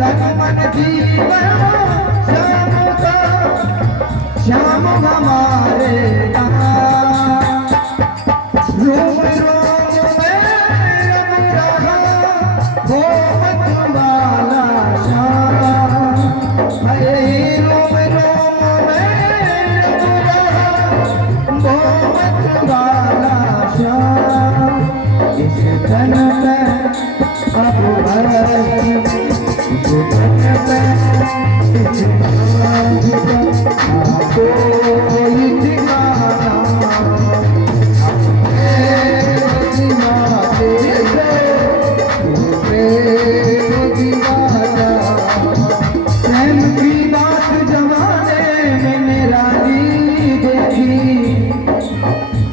तन मन जीवन श्याम का श्याम हमारे रोम रोम में रम रहा वो मतवाला श्याम। हरे रोम रोम में रम रहा वो मतवाला श्याम। इस तन में अब भरती इस तन में इस कोई ठिकाना प्रेम की बात जमाने में मेरा जी देखी।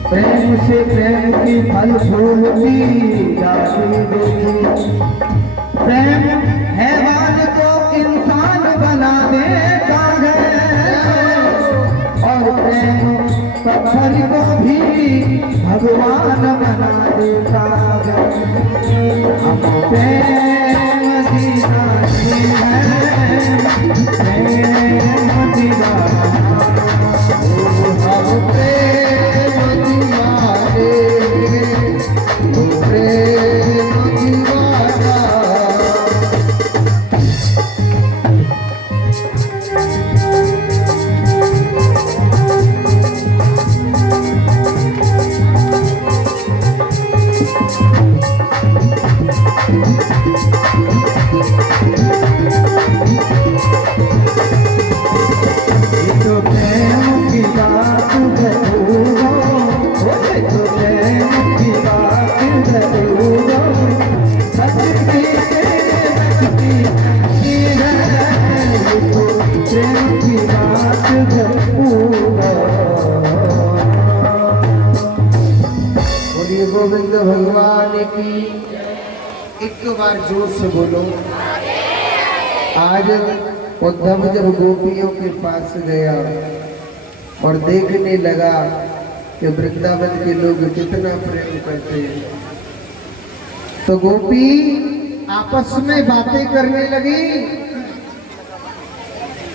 प्रेम से प्रेम की फल फूल की जाती देखी। प्रेम हैवान को इंसान बना देता है और प्रेम पत्थर को भी भगवान बना देता है। हम प्रेम दीवाने हैं, प्रेम दीवाना। हम प्रेम दीवाने, प्रेम दीवाना। गोविंद भगवान की एक बार जोर से बोलो। आज उद्धव जब गोपियों के पास गया और देखने लगा कि वृंदावन के लोग कितना प्रेम करते हैं, तो गोपी आपस में बातें करने लगी।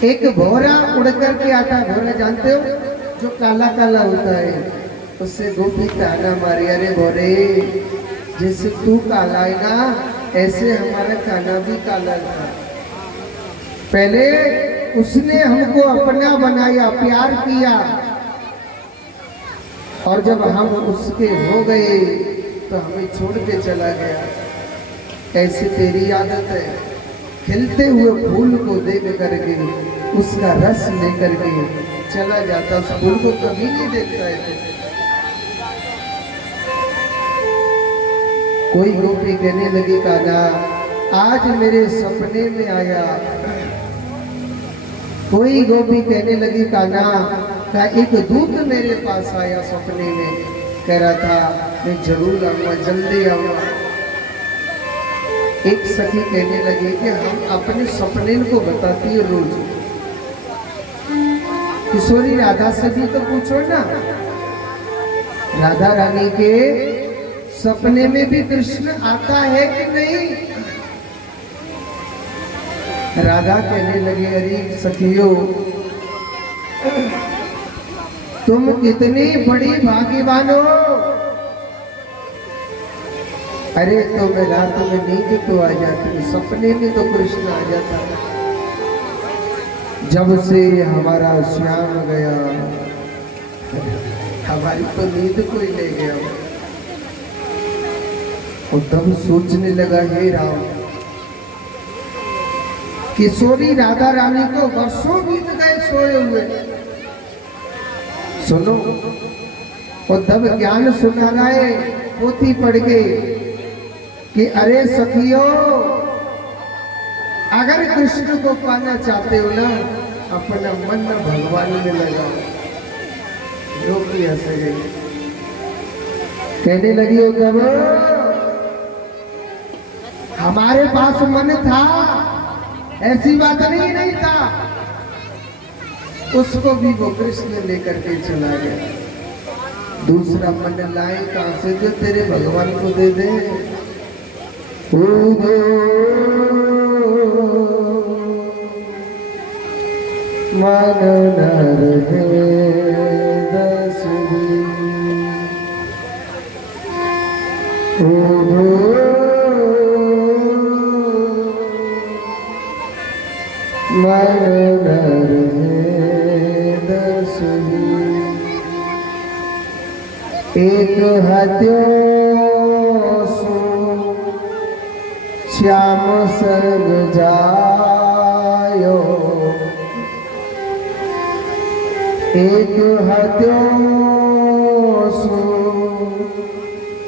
एक भौरा उड़ करके आता, भौरा जानते हो जो काला काला होता है, उससे गोपी ताना मारी, अरे भोरे जैसे तू काला है ना ऐसे हमारा काना भी काला था। पहले उसने हमको अपना बनाया, प्यार किया, और जब हम उसके हो गए तो हमें छोड़ के चला गया। ऐसी तेरी आदत है, खिलते हुए फूल को देख करके उसका रस लेकर के चला जाता, उस फूल को कभी नहीं देखता है। कोई गोपी कहने लगी, कान्हा आज मेरे सपने में आया। कोई गोपी कहने लगी, कान्हा का एक दूत मेरे पास आया सपने में, कह रहा था मैं जरूर आऊंगा, जल्दी आऊंगा। एक सखी कहने लगी कि हम अपने सपने को बताती है रोज। किशोरी राधा से भी तो पूछो ना, राधा रानी के सपने में भी कृष्ण आता है कि नहीं? राधा कहने लगी, अरे सखियों तुम कितनी बड़ी भाग्यवान हो। अरे तो मैं रात में नींद तो आ जाती, सपने में तो कृष्ण आ जाता। जब से हमारा श्याम गया हमारी तो नींद को ही ले गया। और तब सोचने लगा, हे राम, किशोरी राधा रानी को वर्षों बीत गए सोए हुए। सुनो, और तब ज्ञान सुना रहे, पोथी पढ़ गए कि अरे सखियों, अगर कृष्ण को पाना चाहते हो ना, अपना मन भगवान में लगाओ। रोकी हंस गई, कहने लगी, हो तब हमारे पास मन था, ऐसी बात नहीं था। उसको भी वो कृष्ण लेकर के चला गया। दूसरा मन लाए कहां से, जो तेरे भगवान को दे दे। मन न रहे दस मन न रहे दस एक हत्यो श्याम संग जायो एक हत्यो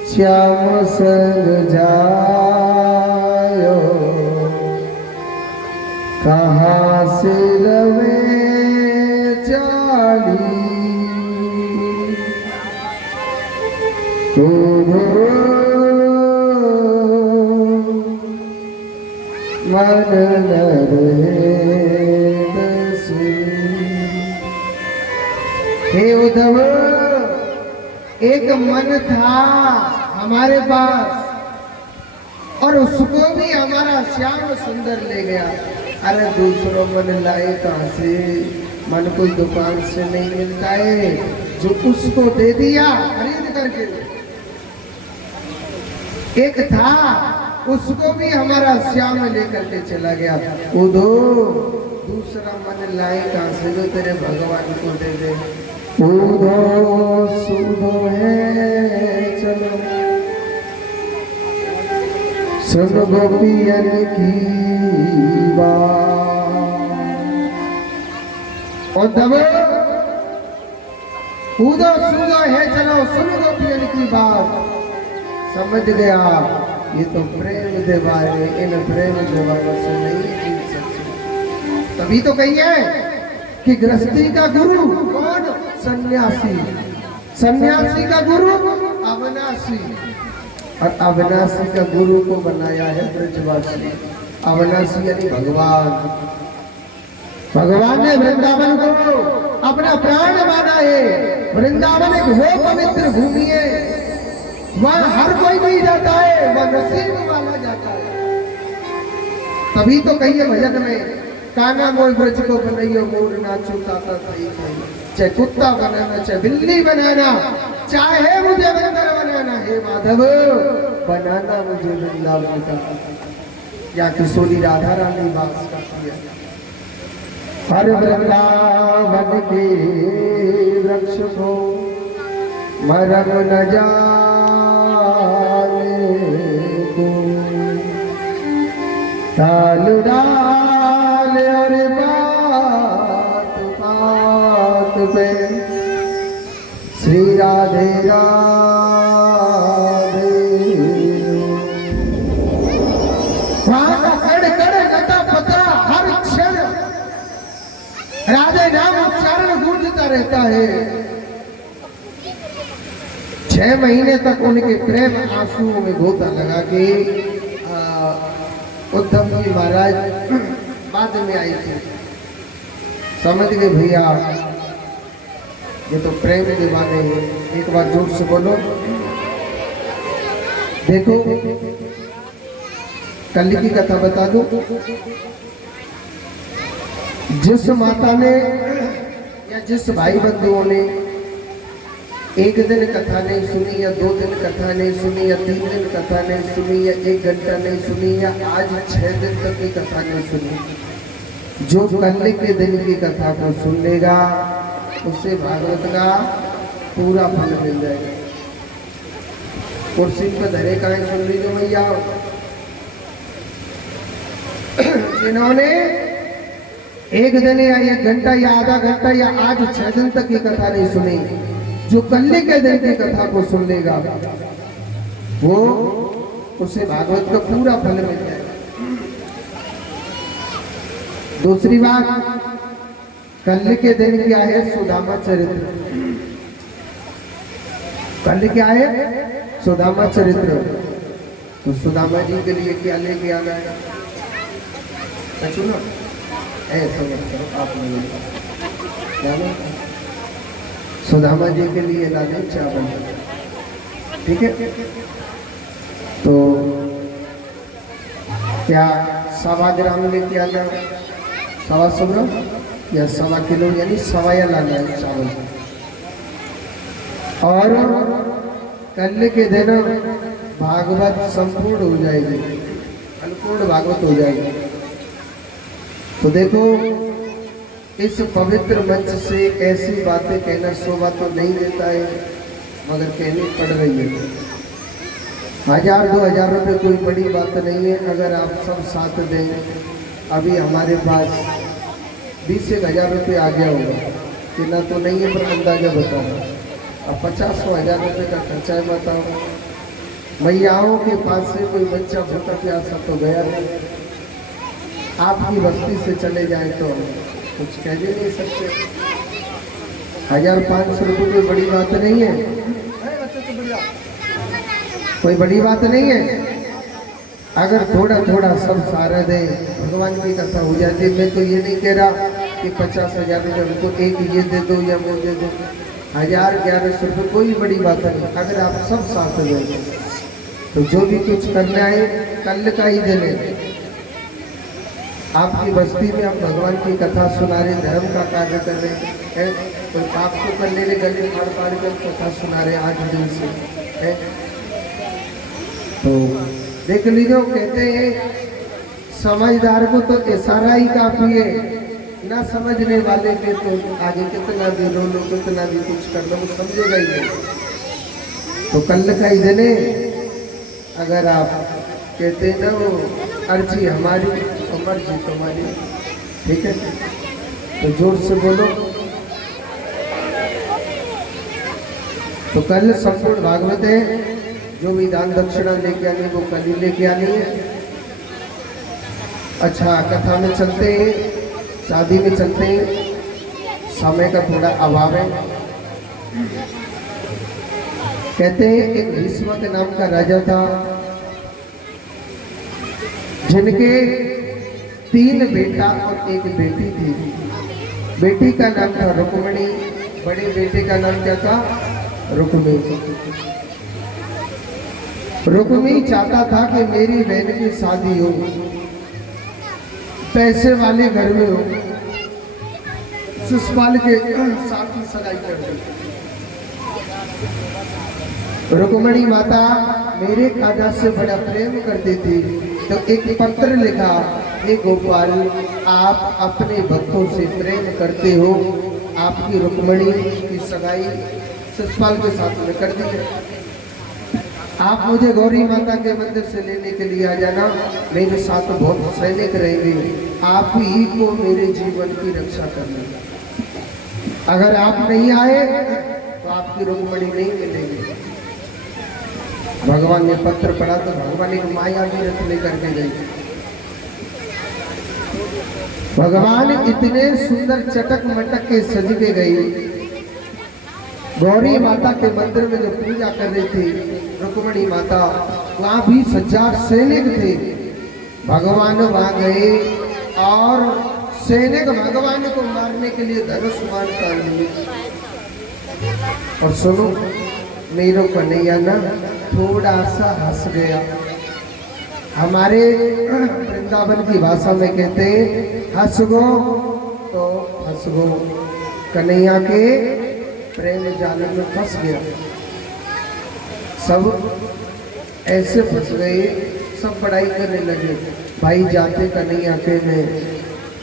श्याम संग जायो कहाँ से लवे चाली मन न रहे दस हे उद्धव एक मन था हमारे पास और उसको भी हमारा श्याम सुंदर ले गया। अरे दूसरों मन लाए कहाँ से? मन कोई दुकान से नहीं मिलता है जो उसको दे दिया खरीद करके। एक था उसको भी हमारा श्याम लेकर के चला गया। उधो दूसरा मन लाए कहाँ से जो तेरे भगवान को दे दे। उधो सुधो है चलो सुन गोपियन की बात। उद्धव उधो सुधो है चलो सुन गोपियन की बात। समझ गया ये तो प्रेम देवारे इन प्रेम देवारों से नहीं जीत सकते। तभी तो कहिए कि गृहस्थी का गुरु कौन? सन्यासी। सन्यासी का गुरु अविनाशी और अविनाशी का गुरु को बनाया है ब्रजवासी। अविनाशी यानी भगवान। भगवान ने वृंदावन को अपना प्राण माना है। वृंदावन एक वो पवित्र भूमि है वहां हर कोई नहीं जाता है, वह नसीब वाला जाता है। तभी तो कहिए भजन में काना मोर ब्रज को बनइयो मोर नाचो ताता थई थई। चाहे कुत्ता बनाना चाहे बिल्ली बनाना चाहे मुझे बंदर बनाना, हे माधव बनाना मुझे वृंदावन का। या किशोरी राधा रानी वास करती है। हर वृंदावन के वृक्ष को मरम न जाने को डाल डाल और बात बात पे श्री राधे राधे। वहां का कड़ कड़ गता पता हर क्षण राधे नाम उच्चारण गूंजता रहता है। 6 महीने तक उनके प्रेम आंसुओं में गोता लगा के उद्धव जी महाराज बाद में आई थी। समझ गए भैया ये तो प्रेम दीवाने हैं। एक बार जोर से बोलो। देखो कल की कथा बता दो। जिस माता ने या जिस भाई बंधुओं ने एक दिन कथा नहीं सुनी या 2 दिन कथा नहीं सुनी या 3 दिन कथा नहीं सुनी या 1 घंटा नहीं सुनी या आज 6 दिन तक की कथा नहीं सुनी, जो कल के दिन की कथा को सुन लेगा उससे भागवत का पूरा फल मिल जाएगा। कुर्सी पर धरे का सुन लीजिए भैया। जिन्होंने 1 दिन या 1 घंटा या आधा घंटा या आज 6 दिन तक की कथा नहीं सुनी, जो कल के दिन की कथा को सुन लेगा वो उसे भागवत का पूरा फल मिल जाएगा। दूसरी बात, कल के दिन क्या है? सुदामा चरित्र। कल क्या है? सुदामा चरित्र। तो सुदामा जी के लिए क्या लेके आना है? सुनो ऐसा मत करो आप लोग। सुदामा जी के लिए लाने चावल, ठीक है? तो क्या 1.25 ग्राम लेके आ जाओ? 1.25 ग्राम या 1.25 किलो यानी सवाया लाना है चावल। और कल के दिन भागवत संपूर्ण हो जाएगी, अनुपूर्ण भागवत हो जाएगी। तो देखो इस पवित्र मंच से ऐसी बातें कहना शोभा तो नहीं देता है, मगर कहनी पड़ रही है। 1000-2000 रुपये कोई बड़ी बात नहीं है अगर आप सब साथ दें। अभी हमारे पास 20,000 रुपये आ गया होगा, कितना तो नहीं है पर अंदाजा बताओ। अब 50,000 रुपये का खर्चा है, बताओ। मैयाओं के पास से कोई बच्चा भूखा प्यासा तो गया नहीं। आपकी बस्ती से चले जाए तो कुछ कह भी नहीं सकते। 1500 रुपये कोई बड़ी बात नहीं है, कोई बड़ी बात नहीं है। अगर थोड़ा थोड़ा सब सारा दे, भगवान की कथा हो जाती। मैं तो ये नहीं कह रहा कि 50,000 रुपये हमको एक ये दे दो या वो दे दो। 1000-1100 रुपये कोई बड़ी बात नहीं। अगर आप सब साथ देंगे तो जो भी कुछ करना है कल का ही दिन है। आपकी बस्ती में आप भगवान की कथा सुना रहे, धर्म का कार्य कर रहे हैं, कोई पाप को कर ले रहे, गले फाड़ फाड़ कर कथा सुना रहे आज दिन से है। तो देख लीजिए, कहते हैं समझदार को तो इशारा ही काफी है, ना समझने वाले के तो आगे कितना भी रो लो, कितना भी कुछ कर लो, वो समझेगा ही नहीं। तो कल का ही दिन है। अगर आप कहते हैं ना वो अर्जी हमारी और मर्जी तुम्हारी, ठीक है, तो जोर से बोलो। तो कल संपूर्ण भागवत है, जो भी दान दक्षिणा लेके आनी वो कल ही लेके आनी है। अच्छा, कथा में चलते हैं, शादी में चलते हैं, समय का थोड़ा अभाव है। कहते हैं एक भीष्म के नाम का राजा था, जिनके 3 बेटा और 1 बेटी थी। बेटी का नाम था रुक्मिणी, बड़े बेटे का नाम क्या था? रुक्मी। रुक्मी चाहता था कि मेरी बहन की शादी हो, पैसे वाले घर में हो, शिशुपाल के साथ ही सगाई कर दे। रुक्मिणी माता मेरे काजा से बड़ा प्रेम करती थी, तो एक पत्र लिखा, हे गोपाल, आप अपने भक्तों से प्रेम करते हो, आपकी रुक्मिणी की सगाई शिशुपाल के साथ में कर दीजिए। आप मुझे गौरी माता के मंदिर से लेने के लिए आ जाना, मेरे साथ बहुत सैनिक रहेंगे, आप ही को मेरे जीवन की रक्षा करना। अगर आप नहीं आए तो आपकी रुक्मिणी नहीं मिलेगी। भगवान ने पत्र पढ़ा तो भगवान एक माया भी रथ लेकर के गई। भगवान इतने सुंदर चटक मटक के सज के गई। गौरी माता के मंदिर में जो पूजा कर रही थी रुक्मिणी माता, वहां 20,000 सैनिक थे। भगवान वहां गए और सैनिक भगवान को मारने के लिए धनुष मान तान लिए। और सुनो, मेरे कन्हैया ना थोड़ा सा हंस गया। हमारे वृंदावन की भाषा में कहते हैं हंस गो तो हंस गो। कन्हैया के प्रेम जाल में फंस गया। सब ऐसे फंस गए, सब बड़ाई करने लगे, भाई जाते कन्हैया के में।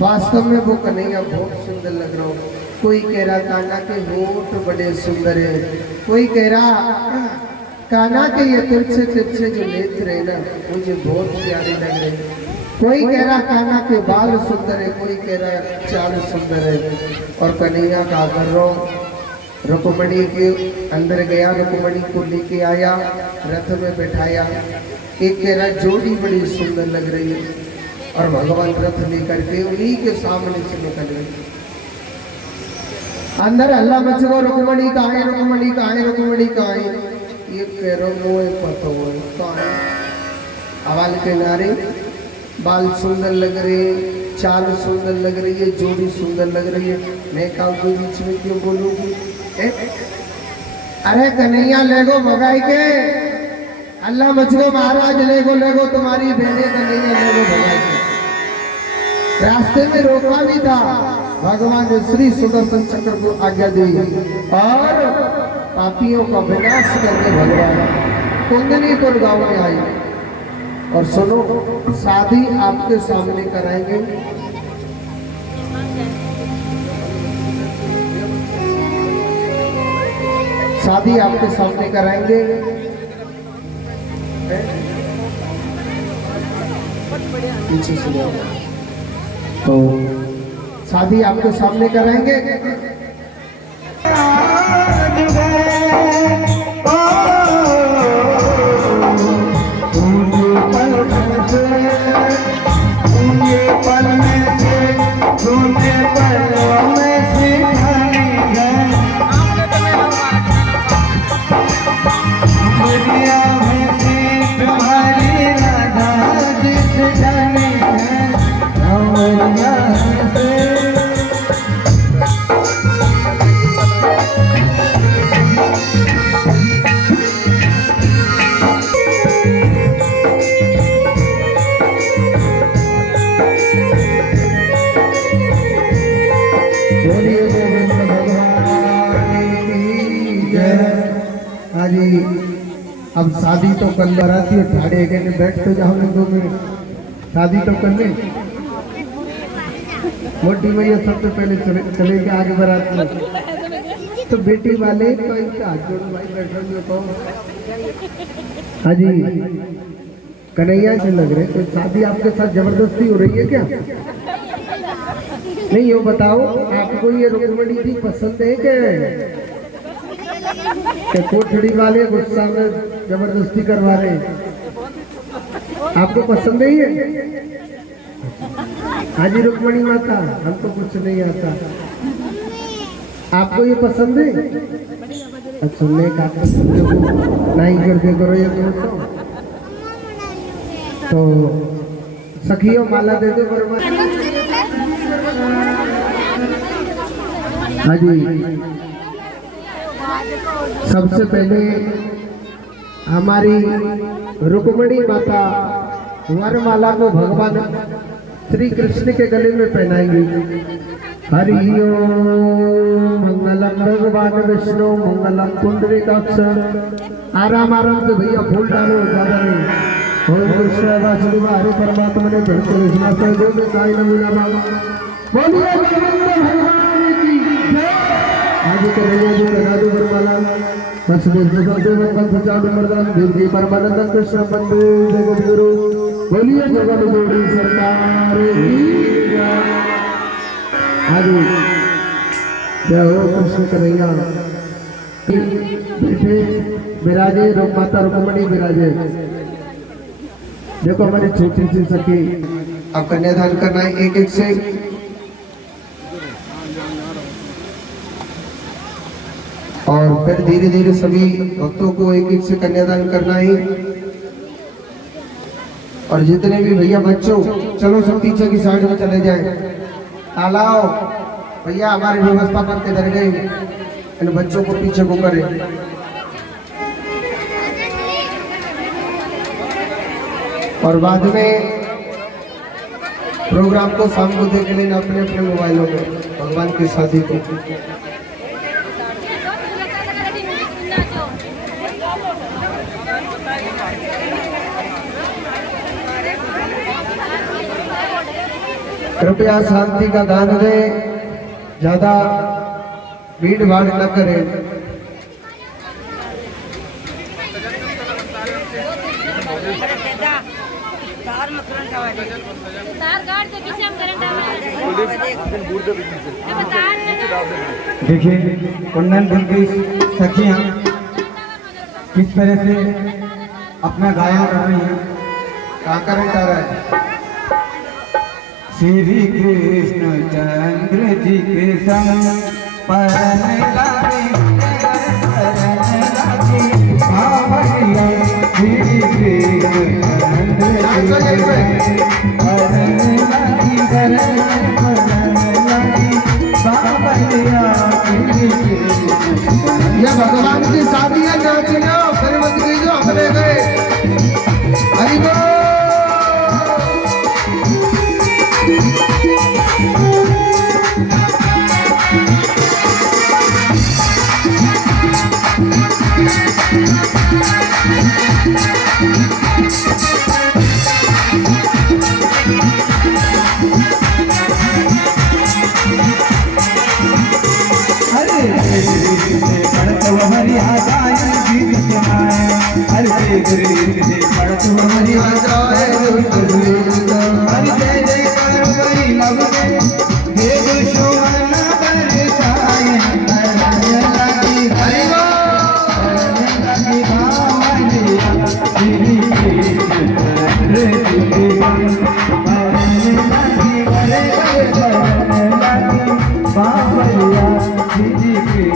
वास्तव में वो कन्हैया बहुत सुंदर लग रहा हो। कोई कह रहा कान्हा के होठ बड़े सुंदर है, कोई कह रहा कान्हा के ये तिरछे तिरछे जो नेत्र है ना मुझे बहुत प्यारे लग रहे हैं। कोई कह रहा कान्हा के बाल सुंदर है, कोई कह रहा चाल सुंदर है। और कन्हैया का कर रहा रुक्मिणी के अंदर गया, रुक्मिणी को लेके आया, रथ में बैठाया। एक कह रहा जोड़ी बड़ी सुंदर लग रही है, और भगवान रथ लेकर के उन्हीं के सामने से निकल गए। अंदर हल्ला मच गो, रुक्मिणी कहाँ है, रुक्मिणी कहाँ है, रुक्मिणी कहाँ है। ये कह रहा मोए पतो है कहाँ है। अवाल के नारे, बाल सुंदर लग रहे, चाल सुंदर लग रही है, जोड़ी सुंदर लग रही है। मैं काल के बीच में क्यों बोलूंगी? अरे कन्हैया ले गो भगाई के, अल्लाह मुझको महाराज ले गो तुम्हारी बहने कन्हैया ले गो भगाई के। रास्ते में रोका भी था, भगवान ने श्री सुदर्शन चक्र को आज्ञा दी और पापियों का विनाश करके भगवान कुंदनीपुर गांव में आई। और सुनो, शादी आपके सामने कराएंगे। शादी आपके सामने कराएंगे। पीछे से जाओ। तो शादी आपके सामने कराएंगे। अब शादी तो कर ले, बाराती ठाड़े के बैठ तो जाओ दो मिनट, शादी तो कर ले। मोटी भैया सबसे पहले चलेंगे आगे बारात में। तो बेटी वाले तो इनका हाथ जोड़ो भाई, बैठो जो कहो। हाँ जी, कन्हैया से लग रहे तो शादी आपके साथ जबरदस्ती हो रही है क्या? नहीं, ये बताओ आपको ये रुक्मणी जी पसंद है क्या? कोठड़ी वाले गुस्सा में जबरदस्ती करवा रहे हैं, आपको पसंद नहीं है? हाजी रुक्मणी माता, हमको कुछ नहीं आता, आपको ये पसंद है? सुनने का नहीं करके करो ये तो सखियों माला दे दो बरबर। हाजी, सबसे पहले हमारी रुक्मणी माता वरमाला को भगवान श्री कृष्ण के गले में पहनाएंगी। हरि ओम मंगलम भगवान विष्णु मंगलम पुंडरीकाक्ष। आराम आराम से भैया फूल डालो, ज्यादा नहीं। ओम कृष्ण वासुदेव हरे परमात्मा ने कृष्ण से जो में गाय नमूना मांगा। बोलिए भगवान की जय। आगे करेंगे जो लगा दो वरमाला। वसुदेव देव पंथ चालू मर्दन देवी परमानंद कृष्ण बंधु जगत गुरु। बोलिए जगत गुरु सरकार की जय। आगे जय हो कृष्ण कन्हैया। बैठे विराजे रूप माता रुक्मणी विराजे। देखो हमारी छोटी सी सखी, अब कन्यादान करना है एक एक से। और फिर धीरे धीरे सभी भक्तों को एक एक से कन्यादान करना है। और जितने भी भैया बच्चों, चलो सब पीछे की साइड में चले जाएं। तालाओ भैया हमारी व्यवस्था पर किधर गए, इन बच्चों को पीछे को करें। और बाद में प्रोग्राम को शाम को देख लेना अपने अपने मोबाइलों में भगवान की शादी को। कृपया शांति का दान दे, ज्यादा भीड़ भाड़ न करें। देखिए कुंदन की सखियां किस तरह से अपना गायन कर रही हैं। कहाँ करंट आ रहा है? श्री कृष्ण चंद्र जी के संग परन लागे भावैया। श्री कृष्ण चंद्र जी के परन लागी परन लागी भावैया। ये भगवान की शादी है, नाच लो फिर मत कीजिए अपने गए। हरि बोल। हरि आ जाए हरि जय जयकार वही लव देव शोभन बरसाए लगी हरि लगी भावनिया श्री बाबरिया श्री कृष्ण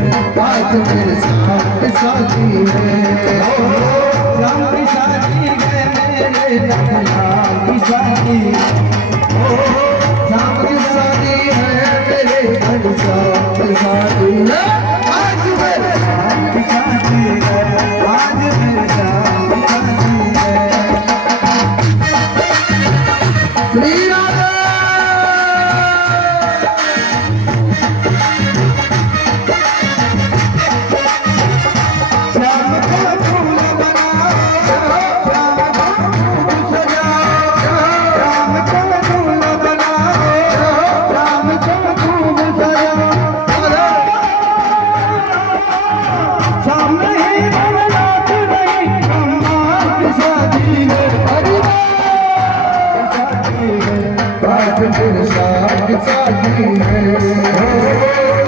आज मेरे साथ साथी है राम की शादी है मेरे राम की शादी राम की शादी है मेरे घर साथ साथी है आज मेरे राम की शादी है आज मेरे राम की शादी है श्री राधे तेरे साथ साथी है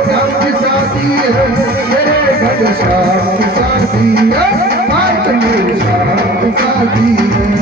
साथ साथी है मेरे घर साथ साथी है साथ साथी है